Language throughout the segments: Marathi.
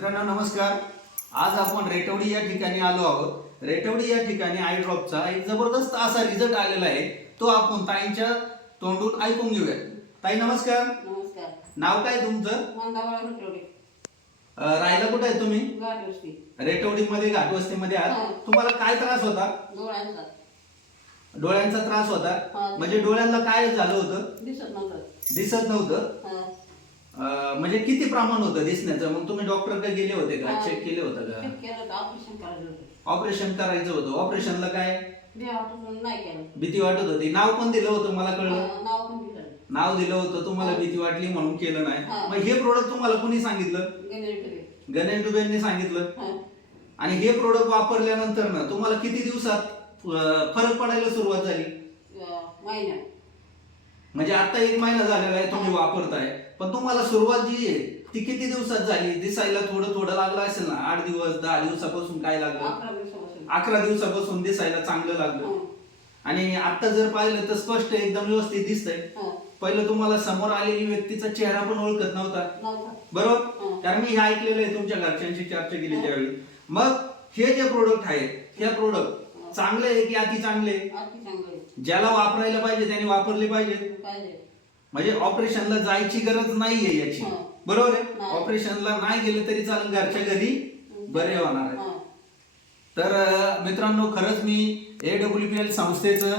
मित्रांनो नमस्कार. आज आपण रेटवडी या ठिकाणी आलो आहोत. रेटवडी या ठिकाणी आय ड्रॉपचा एक जबरदस्त असा रिझल्ट आलेला आहे. तो आपण ताईंच्या तोंडून ऐकून घेऊया. ताई नमस्कार. नमस्कार. नाव काय तुमचं? मंदावळा रेटवडी. राहायला कुठे आहे तुम्ही? घाटवस्ती. रेटवडी मध्ये घाटवस्तीमध्ये आहात. तुम्हाला काय त्रास होता? डोळ्यांचा. डोळ्यांचा त्रास होता. हा. म्हणजे डोळ्यांना काय झालं होतं? दिसत नव्हतं. दिसत नव्हतं. हा. म्हणजे किती प्रमाण होतं दिसण्याचं? मग तुम्ही डॉक्टरकडे गेले होते का? हा. चेक केले होतं का? चेक केलं होतं, ऑपरेशन करायचं होतं. ऑपरेशन करायचं होतं. ऑपरेशनला काय भ्या वाटून नाही केलं. भीती वाटत होती? नाव पण दिलं होतं मला कळलं. हा, नाव पण दिलं. नाव दिलं होतं, तुम्हाला हा. भीती वाटली म्हणून केलं नाही. हा. मग हे प्रोडक्ट तुम्हाला कोणी सांगितलं? गणेश. गणेश डुबेंनी सांगितलं. हा. आणि हे प्रोडक्ट वापरल्यानंतर ना तुम्हाला किती दिवसात फरक पडायला सुरुवात झाली? महिना. म्हणजे आता 1 महिना झालेला आहे तुम्ही वापरताय, पण तुम्हाला सुरुवात जी आहे ती किती दिवसात झाली? दिसायला थोडं थोडं लागलं असेल ना? 8 दिवस 10 दिवसापासून काय लागलं? 11 दिवसापासून. 11 दिवसापासून दिसायला चांगलं लागलं. हा. आणि आता जर पाहिलं तर स्पष्ट एकदम व्यवस्थित दिसतंय. हा. पहिलं तुम्हाला समोर आलेली व्यक्तीचा चेहरा पण ओळखत नव्हता, नव्हतं. बरोबर? हा. कारण मी हे ऐकलेलं आहे, तुमच्या घरच्यांशी चर्चा केली त्यावेळी. मग हे जे प्रोडक्ट आहे, हे प्रोडक्ट चांगले आहे की अति चांगले? अति चांगलं आहे. ज्याला वापरायला पाहिजे त्याने वापरले पाहिजे. पाहिजे. म्हणजे ऑपरेशनला जायची गरज नाहीये याची, हा. बरोबर आहे? नाही. ऑपरेशनला नाही गेले तरी चालेल, घरच्या घरी बरे होणार आहे. हा. तर मित्रांनो, खरंच मी AWPL संस्थेचं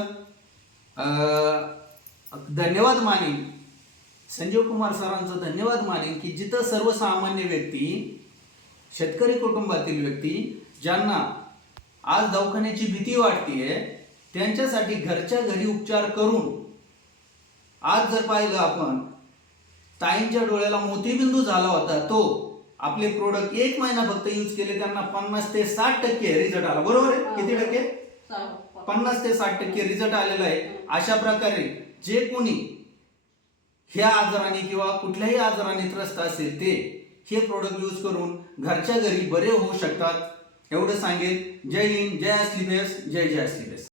धन्यवाद मानेन, संजीव कुमार सरांचं धन्यवाद मानेन की जिथं सर्वसामान्य व्यक्ती, शेतकरी कुटुंबातील व्यक्ती ज्यांना आज दवाखान्याची भीती वाटतेय, त्यांच्यासाठी घरच्या घरी उपचार करून आज जर पाहिलं आपण, ताईंच्या डोळ्याला मोतीबिंदू झाला होता, तो आपले प्रोडक्ट 1 महिना फक्त यूज केले, त्यांना 50 ते 60% रिझल्ट आला. बरोबर आहे? किती टक्के? 50 ते 60% रिझल्ट आलेला आहे. अशा प्रकारे जे कोणी ह्या आजाराने किंवा कुठल्याही आजाराने त्रस्त असेल ते हे प्रोडक्ट यूज करून घरच्या घरी बरे होऊ शकतात, एवढं सांगेल. जय हिंद, जय अस्लीपेस, जय जय अस्लीपेस.